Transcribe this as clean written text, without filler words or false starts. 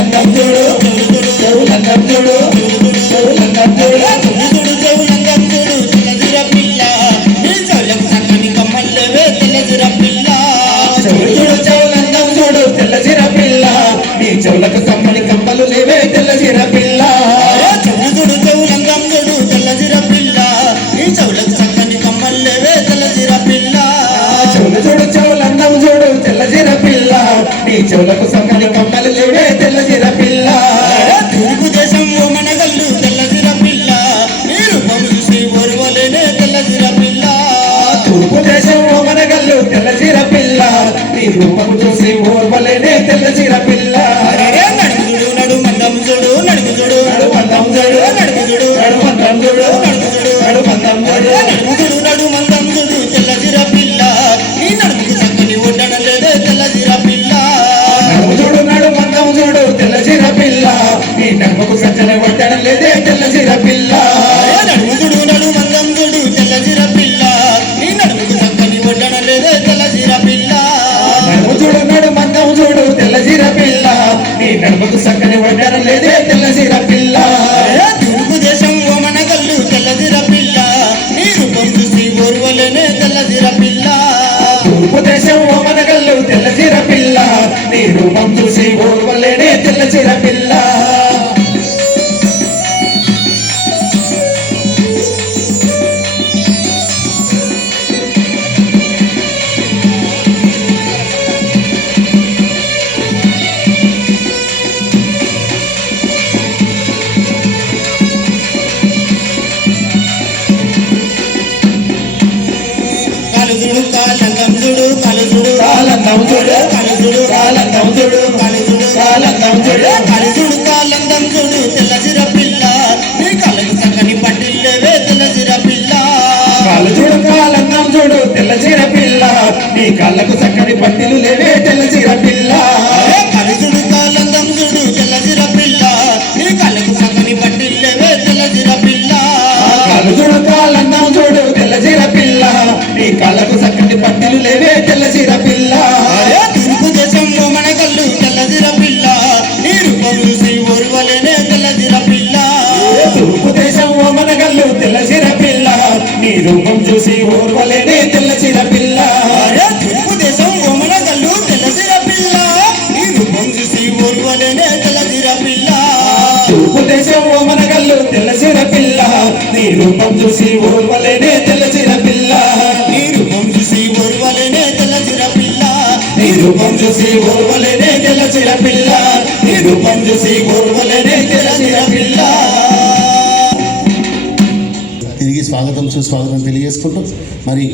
చెవులందం చూడు చెవులందం చూడు చెవులందం చూడు చెవులందం చూడు తెల్లజిర పిల్ల నీ చెవులకు చక్కని కమ్మల్లవే తెల్లజిర పిల్ల చూడు చెవులందం చూడు తెల్లజిర పిల్ల నీ చెవులకు చక్కని కమ్మలు లేవే తెల్లజిర పిల్ల చూడు చెవులందం చూడు తెల్లజిర పిల్ల నీ చెవులకు చక్కని కమ్మల్లవే తెల్లజిర పిల్ల చూడు చెవులందం చూడు తెల్లజిర పిల్ల నీ చెవులకు చక్కని కమ్మలు లేవే తెల్లజిర పిల్ల తూర్పు దేశం మనగల్లు తెల్లజిర పిల్ల నీ రూపం చూసి ఓర్వలేనే తెల్లజిర పిల్ల తూర్పు దేశం మనగల్లు తెల్లజిర పిల్ల నీ రూపం చూసి ఓర్వలేనే తెల్లజిర పిల్ల నడుముడు నడు మందం చూడు నడుము చూడు నడు మందం చూడు నడుము చూడు నడు మందం చూడు నడుము చూడు నడు మందం చూడు నడుము చూడు నడు మందం చూడు తెల్లజిర పిల్ల నీ నడుముకు చక్కని ఒడ్డన లేదే తెల్లజిర పిల్ల నడుము చూడు నడు మందం చూడు తెల్లజిర పిల్ల నీ నడుముకు చక్కని ఒడ్డన లేదే తెల్లజిర పిల్ల నడుము చూడు నడు మందం చూడు తెల్లజిర పిల్ల నీ నడుముకు చక్కని ఒడ్డన లేదే తెల్లజిర పిల్ల నడుము చూడు నడు మందం చూడు తెల్లజిర పిల్ల నీ నడుముకు చక్కని ఒడ్డన లేదే తెల్లజిర పిల్ల తూర్పు దేశం మనగల్లు తెల్లజిర పిల్ల నీ రూపం చూసి ఓర్వలేనే తెల్లజిర పిల్ల తూర్పు దేశం మనగల్లు తెల్లజిర పిల్ల నీ రూపం చూసి ఓర్వలేనే తెల్లజిర పిల్ల కాలందం చూడు కలుజుడు కాలందం చూడు కలుజుడు కాలందం చూడు కలుజుడు కాలందం చూడు కలుజుడు కాలందం చూడు తెల్లజిర పిల్ల నీ కళ్ళకు చక్కని పట్టిల్లవే తెల్లజిర పిల్ల కలుజుడు కాలందం చూడు తెల్లజిర పిల్ల నీ కళ్ళకు చక్కని పట్టిలు లేవే తెల్లజిర పిల్ల కలుజుడు కాలందం చూడు తెల్లజిర పిల్ల నీ కళ్ళకు చక్కని పట్టిల్లవే తెల్లజిర పిల్ల కలుజుడు కాలందం చూడు తెల్లజిర పిల్ల నీ కళ్ళకు చక్కని పట్టిలు లేవే తెల్లజిర పిల్ల తూర్పు దేశం మనగల్లు తెల్లజిర పిల్ల నీ రూపం చూసి ఓర్వలేనే తెల్లజిర పిల్ల తూర్పు దేశం మనగల్లు తెల్లజిర పిల్ల నీ రూపం చూసి ఓర్వలేనే తెల్లజిర పిల్ల తూర్పు దేశం మనగల్లు తెల్లజిర పిల్ల నీ రూపం చూసి ఓర్వలేనే తెల్లజిర పిల్ల తూర్పు దేశం మనగల్లు తెల్లజిర పిల్ల నీ రూపం చూసి ఓర్వలేనే తెల్లజిర పిల్ల నీ రూపం చూసి ఓర్వలేనే తెల్లజిర పిల్ల నీ రూపం చూసి ఓర్వలేనే తెల్లజిర పిల్ల నీ రూపం చూసి ఓర్వలేనే తెల్లజిర పిల్ల. తిరిగి స్వాగతం సుస్వాగతం తెలియజేసుకుంటూ మరి